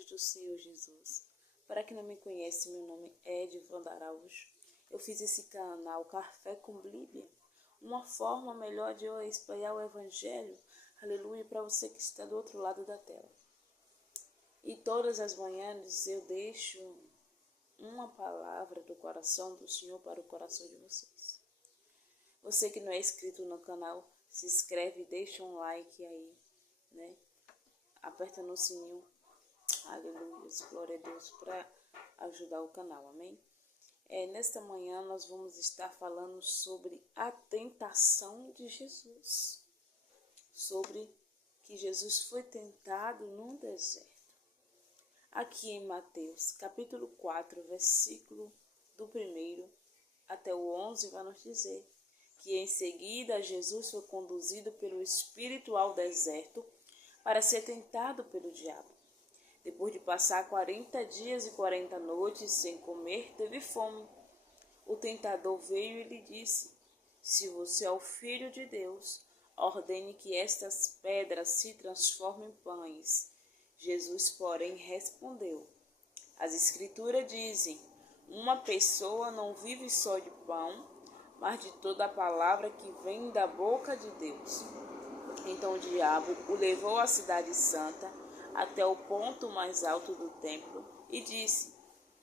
paz do Senhor Jesus. Para quem não me conhece, meu nome é Edivanda Araújo. Eu fiz esse canal Café com Bíblia, uma forma melhor de eu espalhar o Evangelho, aleluia, para você que está do outro lado da tela. E todas as manhãs eu deixo uma palavra do coração do Senhor para o coração de vocês. Você que não é inscrito no canal, se inscreve e deixa um like aí, né? Aperta no sininho, aleluia, glória a Deus, para ajudar o canal, amém? Nesta manhã nós vamos estar falando sobre a tentação de Jesus, sobre que Jesus foi tentado no deserto. Aqui em Mateus, capítulo 4, versículo do 1 até o 11, vai nos dizer que em seguida Jesus foi conduzido pelo Espírito ao deserto para ser tentado pelo diabo. Depois de passar 40 dias e 40 noites sem comer, teve fome. O tentador veio e lhe disse: se você é o Filho de Deus, ordene que estas pedras se transformem em pães. Jesus, porém, respondeu: as Escrituras dizem, uma pessoa não vive só de pão, mas de toda a palavra que vem da boca de Deus. Então o diabo o levou à cidade santa, até o ponto mais alto do templo, e disse: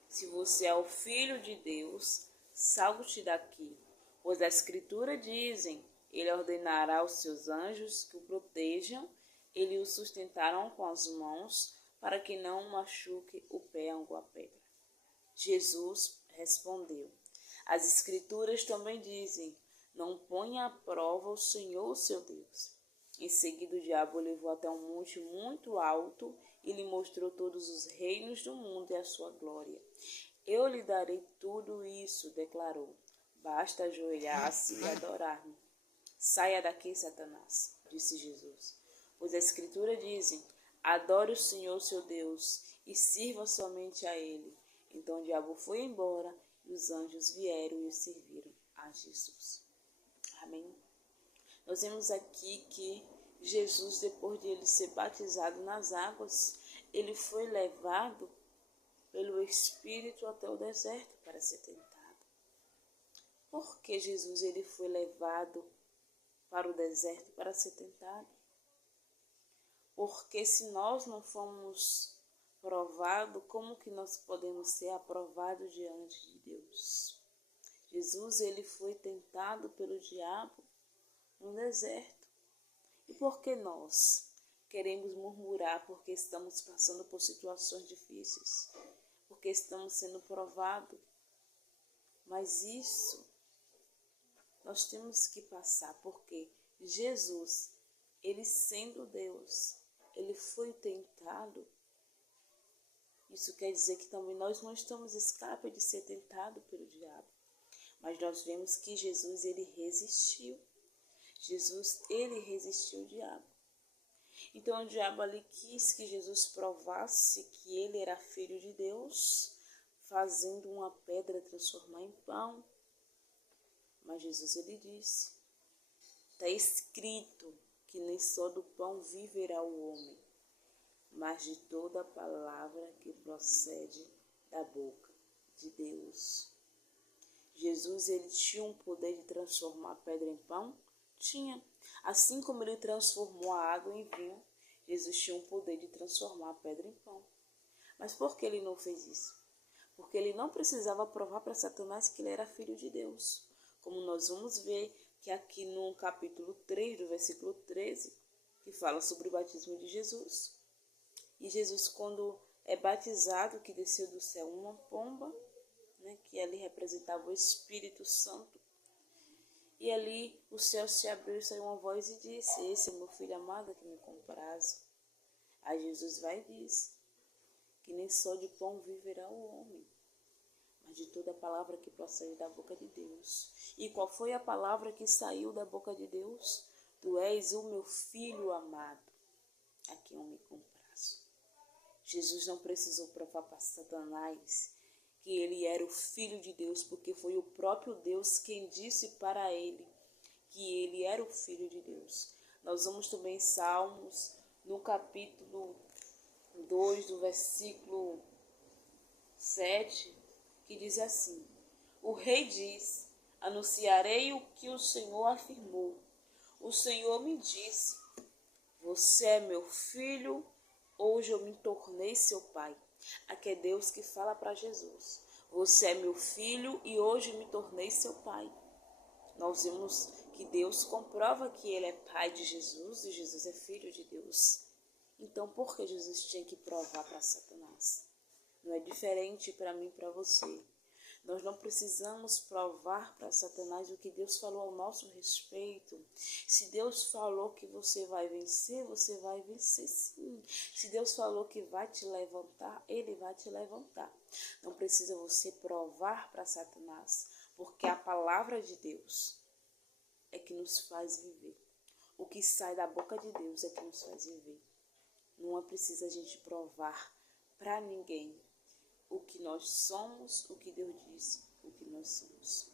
se você é o Filho de Deus, salte daqui, pois as Escrituras dizem, ele ordenará aos seus anjos que o protejam, eles o sustentarão com as mãos, para que não machuque o pé em alguma pedra. Jesus respondeu: as Escrituras também dizem, não ponha à prova o Senhor, seu Deus. Em seguida o diabo o levou até um monte muito alto e lhe mostrou todos os reinos do mundo e a sua glória. Eu lhe darei tudo isso, declarou. Basta ajoelhar-se e adorar-me. Saia daqui, Satanás, disse Jesus. Pois a Escritura dizem, adore o Senhor, seu Deus, e sirva somente a Ele. Então o diabo foi embora e os anjos vieram e o serviram a Jesus. Amém? Nós vemos aqui que Jesus, depois de ele ser batizado nas águas, ele foi levado pelo Espírito até o deserto para ser tentado. Por que Jesus ele foi levado para o deserto para ser tentado? Porque se nós não fomos provados, como que nós podemos ser aprovados diante de Deus? Jesus ele foi tentado pelo diabo no deserto. E por que nós queremos murmurar porque estamos passando por situações difíceis? Porque estamos sendo provados? Mas isso nós temos que passar, porque Jesus, ele sendo Deus, ele foi tentado. Isso quer dizer que também nós não estamos escape de ser tentado pelo diabo. Mas nós vemos que Jesus, ele resistiu. Jesus, ele resistiu o diabo. Então o diabo ali quis que Jesus provasse que ele era filho de Deus, fazendo uma pedra transformar em pão. Mas Jesus, ele disse, está escrito que nem só do pão viverá o homem, mas de toda a palavra que procede da boca de Deus. Jesus, ele tinha um poder de transformar a pedra em pão? Tinha. Assim como ele transformou a água em vinho, Jesus tinha o poder de transformar a pedra em pão. Mas por que ele não fez isso? Porque ele não precisava provar para Satanás que ele era filho de Deus. Como nós vamos ver que aqui no capítulo 3, do versículo 13, que fala sobre o batismo de Jesus. E Jesus, quando é batizado, que desceu do céu uma pomba, né, que ali representava o Espírito Santo. E ali o céu se abriu e saiu uma voz e disse, esse é meu filho amado que me comprazo. Aí Jesus vai e diz, que nem só de pão viverá o homem, mas de toda a palavra que procede da boca de Deus. E qual foi a palavra que saiu da boca de Deus? Tu és o meu filho amado, a quem eu me comprazo. Jesus não precisou provar para Satanás que ele era o Filho de Deus, porque foi o próprio Deus quem disse para ele que ele era o Filho de Deus. Nós vamos também em Salmos, no capítulo 2, do versículo 7, que diz assim: o rei diz: anunciarei o que o Senhor afirmou. O Senhor me disse: você é meu filho, hoje eu me tornei seu pai. Aqui é Deus que fala para Jesus: você é meu filho e hoje me tornei seu pai. Nós vimos que Deus comprova que ele é pai de Jesus e Jesus é filho de Deus. Então, por que Jesus tinha que provar para Satanás? Não é diferente para mim e para você. Nós não precisamos provar para Satanás o que Deus falou ao nosso respeito. Se Deus falou que você vai vencer sim. Se Deus falou que vai te levantar, Ele vai te levantar. Não precisa você provar para Satanás, porque a palavra de Deus é que nos faz viver. O que sai da boca de Deus é que nos faz viver. Não precisa a gente provar para ninguém o que nós somos, o que Deus diz, o que nós somos.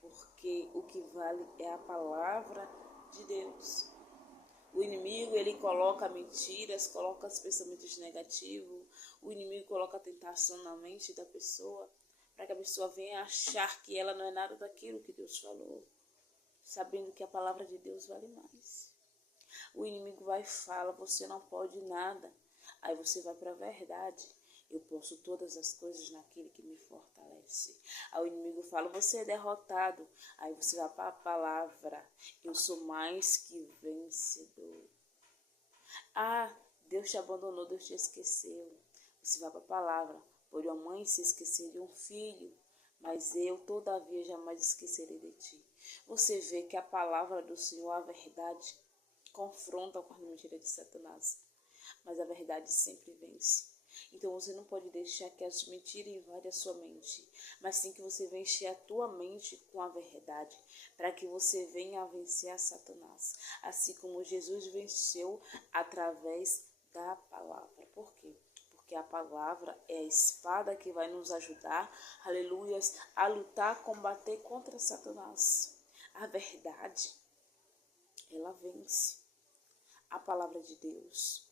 Porque o que vale é a palavra de Deus. O inimigo, ele coloca mentiras, coloca os pensamentos negativos. O inimigo coloca a tentação na mente da pessoa, para que a pessoa venha achar que ela não é nada daquilo que Deus falou, sabendo que a palavra de Deus vale mais. O inimigo vai e fala: você não pode nada. Aí você vai para a verdade: eu posso todas as coisas naquele que me fortalece. Aí o inimigo fala: você é derrotado. Aí você vai para a palavra: eu sou mais que vencedor. Ah, Deus te abandonou, Deus te esqueceu. Você vai para a palavra: pode a mãe se esquecer de um filho, mas eu todavia jamais esquecerei de ti. Você vê que a palavra do Senhor, a verdade, confronta com a mentira de Satanás, mas a verdade sempre vence. Então você não pode deixar que as mentiras invadam a sua mente, mas sim que você venha encher a tua mente com a verdade, para que você venha a vencer a Satanás, assim como Jesus venceu através da palavra. Por quê? Porque a palavra é a espada que vai nos ajudar, aleluias, a lutar, combater contra Satanás. A verdade, ela vence. A palavra de Deus,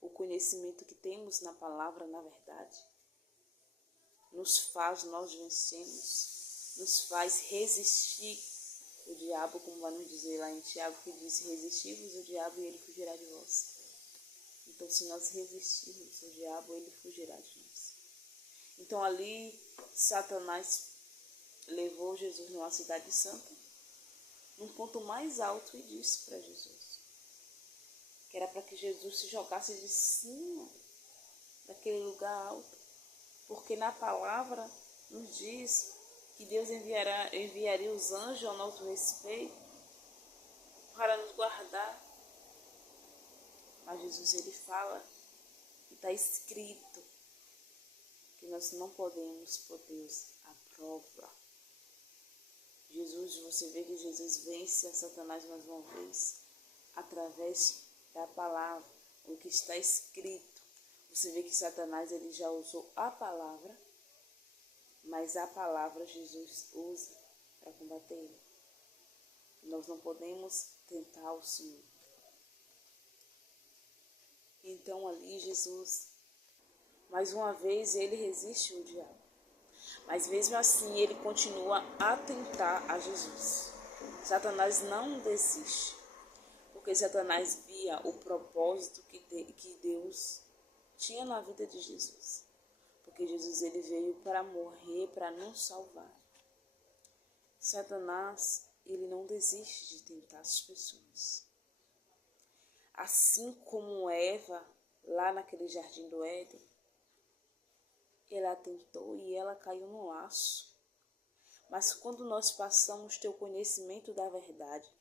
o conhecimento que temos na palavra, na verdade, nos faz, nós vencemos, nos faz resistir o diabo, como vai nos dizer lá em Tiago, que diz: resistivos o diabo e ele fugirá de vós. Então, se nós resistirmos o diabo, ele fugirá de nós. Então, ali, Satanás levou Jesus numa cidade santa, num ponto mais alto, e disse para Jesus que era para que Jesus se jogasse de cima daquele lugar alto, porque na palavra nos diz que Deus enviaria os anjos ao nosso respeito para nos guardar. Mas Jesus, ele fala que está escrito que nós não podemos pôr Deus à prova. Jesus, você vê que Jesus vence a Satanás mais uma vez através da palavra, o que está escrito. Você vê que Satanás, ele já usou a palavra, mas a palavra Jesus usa para combater ele. Nós não podemos tentar o Senhor. Então ali Jesus, mais uma vez, ele resiste ao diabo. Mas mesmo assim ele continua a tentar a Jesus. Satanás não desiste, porque Satanás via o propósito que Deus tinha na vida de Jesus. Porque Jesus, ele veio para morrer, para nos salvar. Satanás, ele não desiste de tentar as pessoas. Assim como Eva, lá naquele jardim do Éden, ela tentou e ela caiu no laço. Mas quando nós passamos a ter o conhecimento da verdade,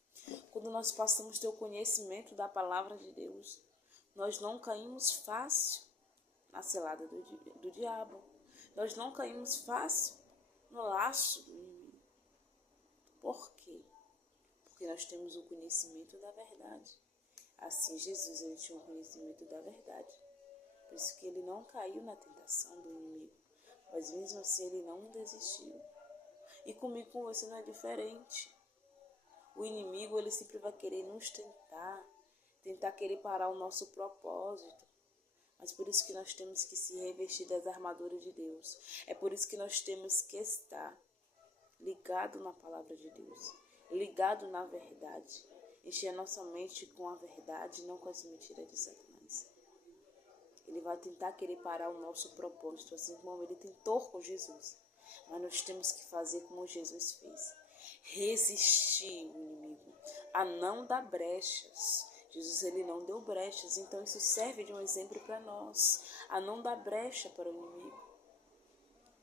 quando nós passamos a ter o conhecimento da palavra de Deus, nós não caímos fácil na cilada do diabo. Nós não caímos fácil no laço do inimigo. Por quê? Porque nós temos o conhecimento da verdade. Assim, Jesus, ele tinha o conhecimento da verdade. Por isso que ele não caiu na tentação do inimigo. Mas mesmo assim, ele não desistiu. E comigo, com você, não é diferente. O inimigo, ele sempre vai querer nos tentar querer parar o nosso propósito. Mas por isso que nós temos que se revestir das armaduras de Deus. É por isso que nós temos que estar ligado na palavra de Deus, ligado na verdade, encher a nossa mente com a verdade, não com as mentiras de Satanás. Ele vai tentar querer parar o nosso propósito, assim como ele tentou com Jesus. Mas nós temos que fazer como Jesus fez. Resistir o inimigo, a não dar brechas. Jesus, ele não deu brechas, então isso serve de um exemplo para nós, a não dar brecha para o inimigo,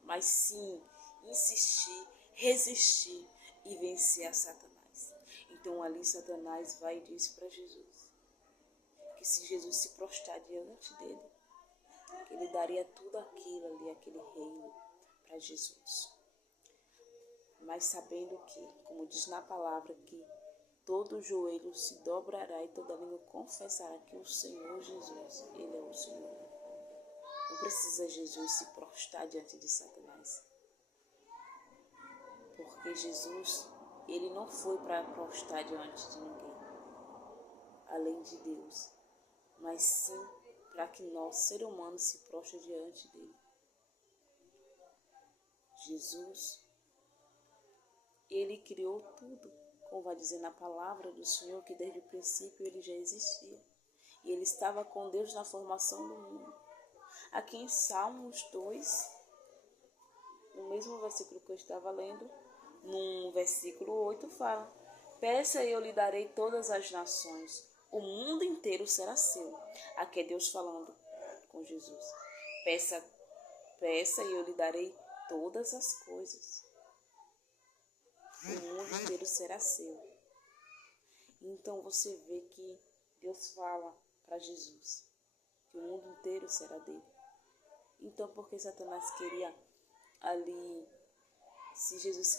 mas sim insistir, resistir e vencer a Satanás. Então ali Satanás vai e diz para Jesus que se Jesus se prostrar diante dele, que ele daria tudo aquilo ali, aquele reino para Jesus. Mas sabendo que, como diz na palavra, que todo joelho se dobrará e toda língua confessará que o Senhor Jesus, ele é o Senhor. Não precisa Jesus se prostrar diante de Satanás. Porque Jesus, ele não foi para prostrar diante de ninguém, além de Deus, mas sim para que nós, ser humano, se prostre diante dele. Jesus, ele criou tudo, como vai dizer na palavra do Senhor, que desde o princípio ele já existia. E ele estava com Deus na formação do mundo. Aqui em Salmos 2, no mesmo versículo que eu estava lendo, no versículo 8 fala: peça e eu lhe darei todas as nações, o mundo inteiro será seu. Aqui é Deus falando com Jesus. Peça e eu lhe darei todas as coisas. O mundo inteiro será seu. Então você vê que Deus fala para Jesus que o mundo inteiro será dele. Então por que Satanás queria ali, se Jesus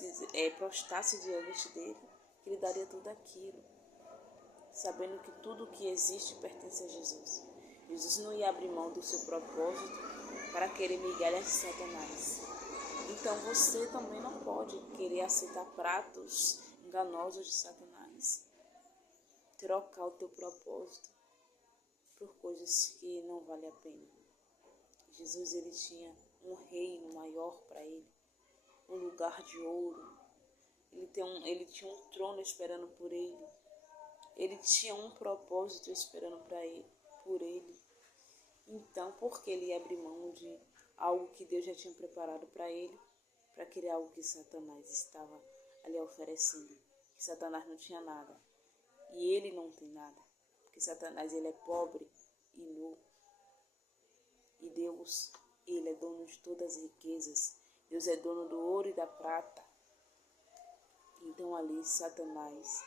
prostrasse diante dele, que ele daria tudo aquilo, sabendo que tudo que existe pertence a Jesus. Jesus não ia abrir mão do seu propósito para querer migalhas de Satanás. Então você também não pode querer aceitar pratos enganosos de Satanás, trocar o teu propósito por coisas que não valem a pena. Jesus, ele tinha um reino maior para ele, um lugar de ouro. Ele tinha um trono esperando por ele. Ele tinha um propósito esperando por ele. Então, por que ele ia abrir mão de algo que Deus já tinha preparado para ele, para querer algo que Satanás estava ali oferecendo? Que Satanás não tinha nada. E ele não tem nada. Porque Satanás, ele é pobre e nu. E Deus, ele é dono de todas as riquezas. Deus é dono do ouro e da prata. Então ali Satanás,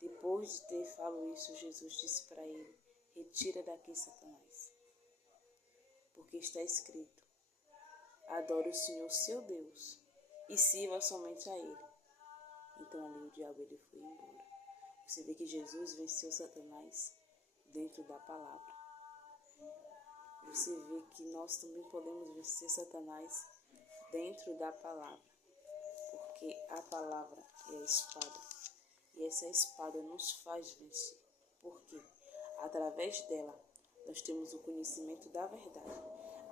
depois de ter falado isso, Jesus disse para ele: retira daqui, Satanás. Porque está escrito: adore o Senhor seu Deus e sirva somente a ele. Então ali o diabo ele foi embora. Você vê que Jesus venceu Satanás dentro da palavra. Você vê que nós também podemos vencer Satanás dentro da palavra. Porque a palavra é a espada. E essa espada nos faz vencer. Porque através dela nós temos o conhecimento da verdade.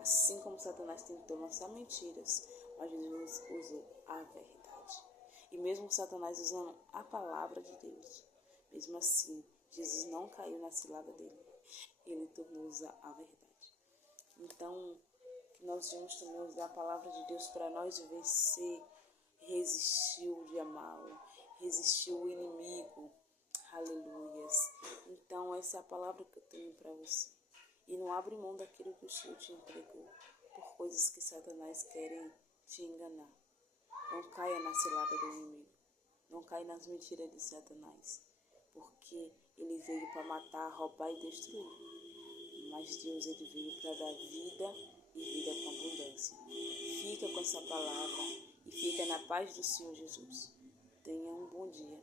Assim como Satanás tentou lançar mentiras, mas Jesus usou a verdade. E mesmo Satanás usando a palavra de Deus, mesmo assim, Jesus não caiu na cilada dele. Ele tornou usar a verdade. Então, que nós devemos também usar a palavra de Deus para nós vencer, resistir o dia mau, resistir o inimigo. Aleluias. Então, essa é a palavra que eu tenho para você. E não abre mão daquilo que o Senhor te entregou, por coisas que Satanás querem te enganar. Não caia na cilada do inimigo. Não caia nas mentiras de Satanás. Porque ele veio para matar, roubar e destruir. Mas Deus, ele veio para dar vida e vida com abundância. Fica com essa palavra e fica na paz do Senhor Jesus. Tenha um bom dia.